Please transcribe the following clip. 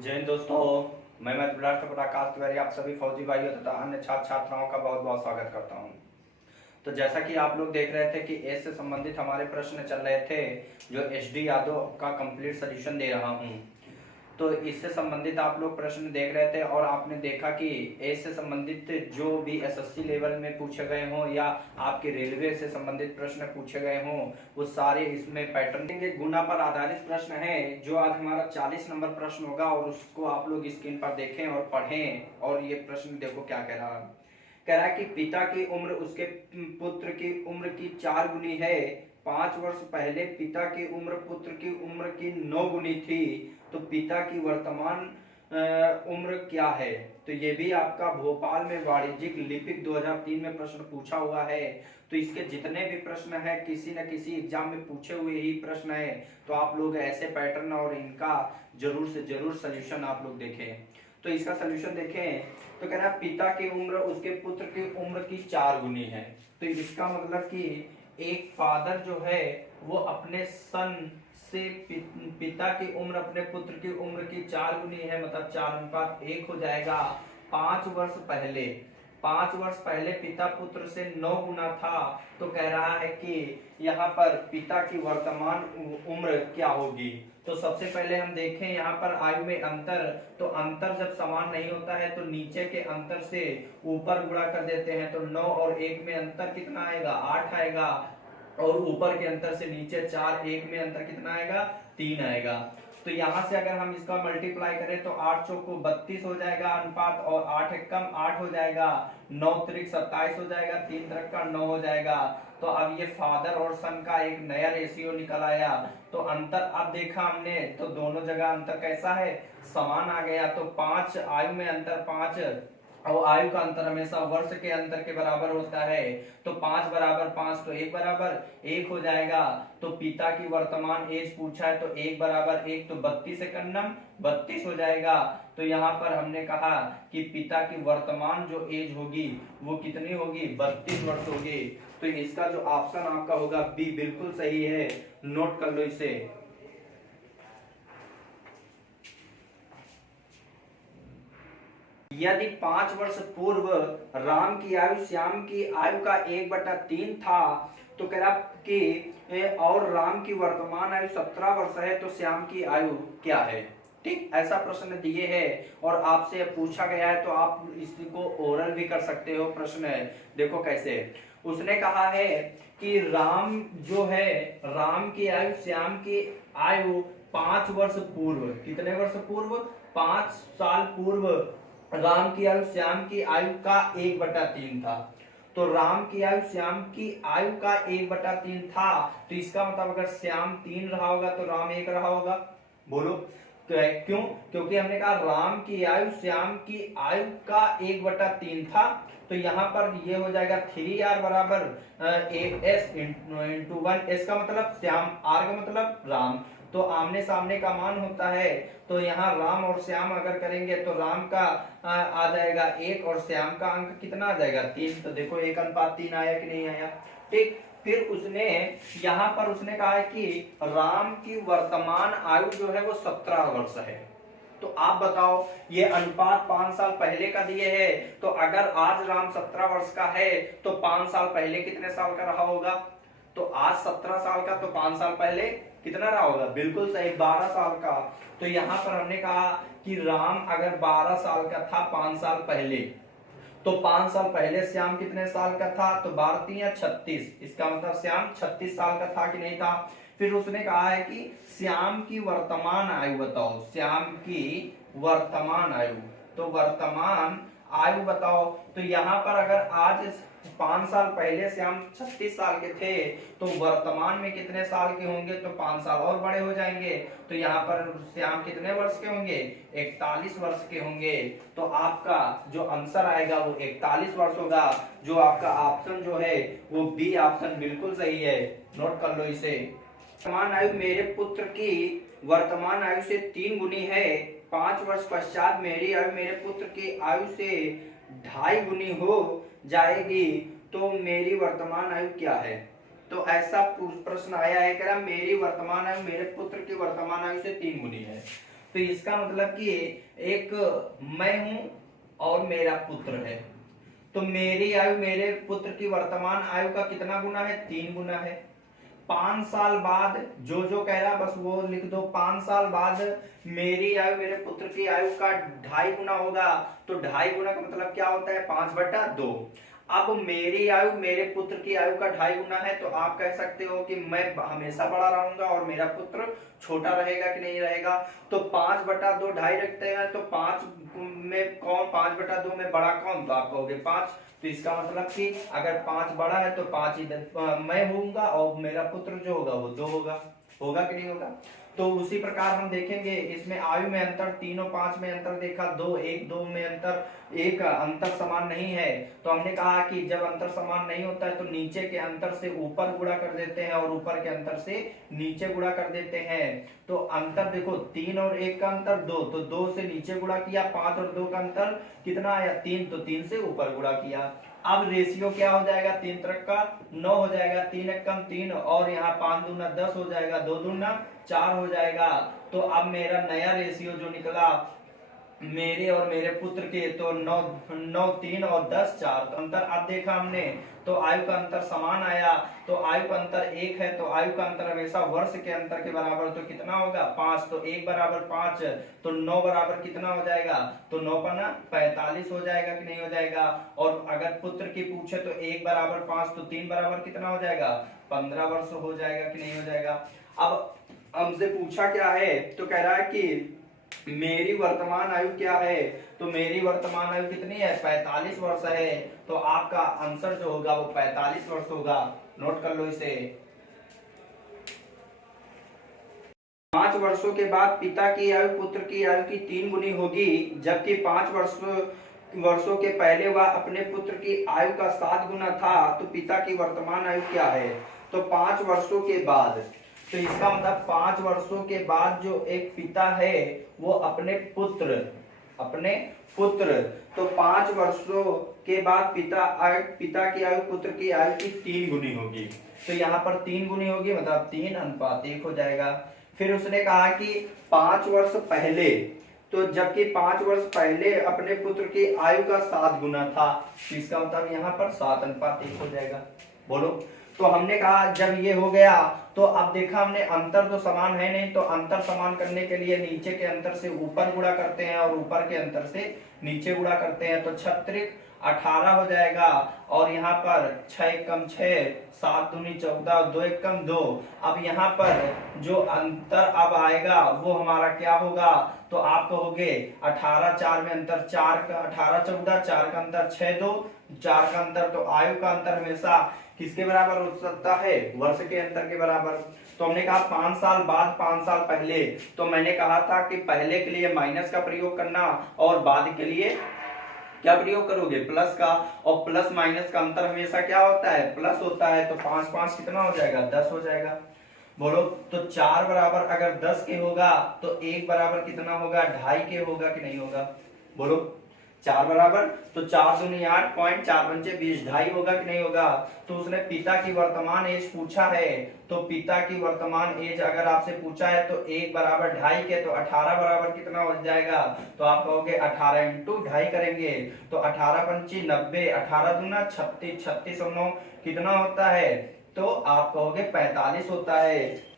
जय हिंद दोस्तों, मैं राष्ट्र प्रकाश तिवारी आप सभी फौजी भाइयों तथा अन्य छात्र छात्राओं का बहुत बहुत स्वागत करता हूं। तो जैसा कि आप लोग देख रहे थे कि एस से संबंधित हमारे प्रश्न चल रहे थे, जो एच डी यादव का कंप्लीट सोल्यूशन दे रहा हूं। तो इससे संबंधित आप लोग प्रश्न देख रहे थे और आपने देखा कि एस से संबंधित जो भी एसएससी लेवल में पूछे गए हों या आपके रेलवे से संबंधित प्रश्न पूछे गए हों, वो सारे इसमें पैटर्न के गुना पर आधारित प्रश्न है। जो आज हमारा 40 नंबर प्रश्न होगा और उसको आप लोग स्क्रीन पर देखें और पढ़ें। और ये प्रश्न देखो क्या कह रहा है। कह रहा है कि पिता की उम्र उसके पुत्र की उम्र की 4 गुनी है। 5 वर्ष पहले पिता की उम्र पुत्र की उम्र की 9 गुनी थी, तो पिता की वर्तमान उम्र क्या है। तो ये भी आपका भोपाल में वाणिज्यिक लिपिक 2003 में प्रश्न पूछा हुआ है। तो इसके जितने भी प्रश्न हैं किसी न किसी एग्जाम में पूछे हुए ही प्रश्न है। तो आप लोग ऐसे पैटर्न और इनका जरूर से जरूर सोल्यूशन आप लोग देखें। तो इसका सोल्यूशन देखें तो कह रहा है पिता की उम्र उसके पुत्र की उम्र की 4 गुनी है। तो इसका मतलब कि एक फादर जो है वो अपने सन से पिता की उम्र अपने पुत्र की उम्र की 4 गुनी है, मतलब 4:1 हो जाएगा। 5 वर्ष पहले पिता पुत्र से 9 गुना था। तो कह रहा है कि यहाँ पर पिता की वर्तमान उम्र क्या होगी। तो सबसे पहले हम देखें यहाँ पर आयु में अंतर। तो अंतर जब समान नहीं होता है तो नीचे के अंतर से ऊपर गुणा कर देते हैं। तो 9 और 1 में अंतर कितना आएगा, 8 आएगा। और ऊपर के अंतर से नीचे 4, 1 में अंतर कितना आएगा, 3 आएगा। तो यहां से अगर हम इसका मल्टीप्लाई करें तो 8 चौको 32 हो जाएगा अनुपात, और 8 एकम 8 हो जाएगा, 9 त्रिक 27 हो जाएगा, 3 त्रिक का 9 हो जाएगा। तो अब ये फादर और सन का एक नया रेशियो निकल आया। तो अंतर अब देखा हमने तो दोनों जगह अंतर कैसा है, समान आ गया। तो 5 आयु में अंतर 5, और आयु का अंतर हमेशा वर्ष के अंतर के बराबर होता है। तो 5 बराबर 5 तो 1 बराबर 1 हो जाएगा। तो पिता की वर्तमान एज पूछा है तो 1 बराबर 1 तो 32 एकन्नम 32 हो जाएगा। तो यहाँ पर हमने कहा कि पिता की वर्तमान जो एज होगी वो कितनी होगी, 32 वर्ष होगी। तो इसका जो ऑप्शन आपका होगा बी बिल्कुल सही है, नोट कर लो इसे। यदि 5 वर्ष पूर्व राम की आयु श्याम की आयु का 1/3 था, तो कह रहा कि और राम की वर्तमान आयु 17 वर्ष है, तो श्याम की आयु क्या है। ठीक, ऐसा प्रश्न दिए है और आपसे पूछा गया है। तो आप इसको ओरल भी कर सकते हो। प्रश्न है देखो कैसे। उसने कहा है कि राम जो है, राम की आयु श्याम की आयु 5 वर्ष पूर्व, कितने वर्ष पूर्व, 5 साल पूर्व राम की आयु श्याम की आयु का 1/3 था। तो राम की आयु श्याम की आयु का 1/3 था। तो इसका मतलब अगर श्याम 3 रहा होगा तो राम 1 रहा होगा। बोलो क्यों, क्योंकि हमने कहा राम की आयु श्याम की आयु का 1/3 था। तो यहाँ पर ये हो जाएगा 3r बराबर एस इंटू 1। एस का मतलब श्याम, आर का मतलब राम। तो आमने सामने का मान होता है। तो यहाँ राम और श्याम अगर करेंगे तो राम का आ जाएगा 1 और श्याम का अंक कितना आ जाएगा, 3। तो देखो 1:3 आया कि नहीं आया। ठीक, फिर उसने यहाँ पर उसने कहा है कि राम की वर्तमान आयु जो है वो 17 वर्ष है। तो आप बताओ, ये अनुपात 5 साल पहले का दिए है। तो अगर आज राम 17 वर्ष का है तो 5 साल पहले कितने साल का रहा होगा। तो आज 17 साल का, तो 5 साल पहले कितना रहा होगा, बिल्कुल सही 12 साल का। तो यहाँ पर हमने कहा कि राम अगर 12 साल का था 5 साल पहले, तो 5 साल पहले श्याम कितने साल का था, तो 12 36। इसका मतलब श्याम 36 साल का था कि नहीं था। फिर उसने कहा है कि श्याम की वर्तमान आयु बताओ, श्याम की वर्तमान आयु। तो वर्तमान आयु बताओ। तो यहाँ पर अगर आज 5 साल पहले श्याम 36 साल के थे, तो वर्तमान में कितने साल के होंगे, तो 5 साल और बड़े हो जाएंगे। तो यहाँ पर श्याम कितने वर्ष के होंगे, 41 वर्ष के होंगे। तो आपका जो आंसर आएगा वो 41 वर्ष होगा। जो आपका ऑप्शन जो है वो बी ऑप्शन बिल्कुल सही है, नोट कर लो इसे। वर्तमान आयु मेरे पुत्र की वर्तमान आयु से 3 गुनी है। 5 वर्ष पश्चात मेरी आयु मेरे पुत्र की आयु से 2.5 गुनी हो जाएगी, तो मेरी वर्तमान आयु क्या है। तो ऐसा प्रश्न आया है कि मेरी वर्तमान आयु मेरे पुत्र की वर्तमान आयु से 3 गुनी है। तो इसका मतलब कि एक मैं हूं और मेरा पुत्र है, तो मेरी आयु मेरे पुत्र की वर्तमान आयु का कितना गुना है? 3 गुना है। 5 साल बाद जो जो कह रहा बस वो लिख दो। 5 साल बाद मेरी आयु मेरे पुत्र की आयु का 2.5 गुना होगा। तो 2.5 गुना का मतलब क्या होता है? 5/2। अब मेरी आयु मेरे पुत्र की आयु का 2.5 गुना है, तो आप कह सकते हो कि मैं हमेशा बड़ा रहूंगा और मेरा पुत्र छोटा रहेगा कि नहीं रहेगा। तो 5/2 2.5 रखते हैं, तो 5 में कौन 5/2 में बड़ा कौन? तो आप कहोगे 5। तो इसका मतलब कि अगर 5 बड़ा है तो 5 इधर मैं होऊंगा और मेरा पुत्र जो होगा वो 2 होगा। होगा कि नहीं होगा? तो उसी प्रकार हम देखेंगे इसमें आयु में अंतर 3 और 5 में अंतर देखा, 2 1 2 में अंतर, एक अंतर समान नहीं है। तो हमने कहा कि जब अंतर समान नहीं होता है तो नीचे के अंतर से ऊपर गुणा कर देते हैं और ऊपर के अंतर से नीचे गुणा कर देते हैं। तो अंतर देखो 3 और 1 का अंतर 2, तो 2 से नीचे गुणा किया, 5 और 2 का अंतर कितना आया? 3, तो 3 से ऊपर गुणा किया। अब रेशियो क्या हो जाएगा? 3 त्रिक का 9 हो जाएगा, 3 एक कम 3 और यहाँ 5 दूना 10 हो जाएगा, 2 दूना 4 हो जाएगा। तो अब मेरा नया रेशियो जो निकला मेरे और मेरे पुत्र के, तो 9 9 3 और 10 4, तो अंतर अब देखा हमने तो आयु का अंतर समान आया। तो आयु का अंतर 1 है, तो आयु का अंतर हमेशा वर्ष के अंतर के बराबर। तो कितना होगा? 5, तो 1 बराबर 5, तो 9 बराबर कितना हो जाएगा? तो 9 पर 45 हो जाएगा कि नहीं हो जाएगा? और अगर पुत्र की पूछे तो 1 बराबर 5, तो 3 बराबर कितना हो जाएगा? 15 वर्ष हो जाएगा कि नहीं हो जाएगा? अब हमसे पूछा क्या है? तो कह रहा है कि मेरी वर्तमान आयु क्या है? तो मेरी वर्तमान आयु कितनी है? 45 वर्ष है। तो आपका आंसर जो होगा वो 45 वर्ष होगा। नोट कर लो इसे। 5 वर्षों के बाद पिता की आयु पुत्र की आयु की 3 गुनी होगी, जबकि 5 वर्षों के पहले वह अपने पुत्र की आयु का 7 गुना था। तो पिता की वर्तमान आयु क्या है? तो 5 वर्षों के बाद, तो इसका मतलब 5 वर्षों के बाद जो एक पिता है वो अपने पुत्र तो 5 वर्षों के बाद पिता की आयु पुत्र की आयु की 3 गुनी होगी। तो यहाँ पर 3 गुनी होगी, मतलब 3:1 हो जाएगा। फिर उसने कहा कि 5 वर्ष पहले, तो जबकि 5 वर्ष पहले अपने पुत्र की आयु का 7 गुना था, तो इसका मतलब यहाँ पर 7:1 हो जाएगा। बोलो। तो हमने कहा जब ये हो गया तो अब देखा हमने अंतर तो समान है नहीं, तो अंतर समान करने के लिए नीचे के अंतर से ऊपर गुणा करते हैं और ऊपर के अंतर से नीचे गुणा करते हैं। तो 6 18 हो जाएगा और यहाँ पर 6 एक कम 6, 7 दूनी 14, 2 एक कम 2। अब यहाँ पर जो अंतर अब आएगा वो हमारा क्या होगा? तो आप कहोगे 18 4 में अंतर 4 का 18 14, 4 का अंतर 6 2 4 का अंतर। तो आयु का अंतर हमेशा किसके बराबर हो सकता है? वर्ष के अंतर के बराबर। तो हमने कहा 5 साल बाद 5 साल पहले, तो मैंने कहा था कि पहले के लिए माइनस का प्रयोग करना और बाद के लिए क्या प्रयोग करोगे? प्लस का। और प्लस माइनस का अंतर हमेशा क्या होता है? प्लस होता है। तो 5 5 कितना हो जाएगा? 10 हो जाएगा। बोलो। तो 4 बराबर अगर 10 के होगा तो 1 बराबर कितना होगा? 2.5 के होगा कि नहीं होगा? बोलो। 4 बराबर, तो 4 दूनी 8, पॉइंट 4 पंचे 20, 2.5 होगा कि नहीं होगा? तो उसने पिता की वर्तमान एज पूछा है, तो पिता की वर्तमान एज अगर आपसे पूछा है तो 1 बराबर 2.5 के, तो 18 बराबर कितना हो जाएगा? तो आप कहोगे 18 इंटू 2.5 करेंगे तो 18 पंची 90, 18 दूना 36, 36 और 9 कितना होता है? तो आप कहोगे 45 होता है।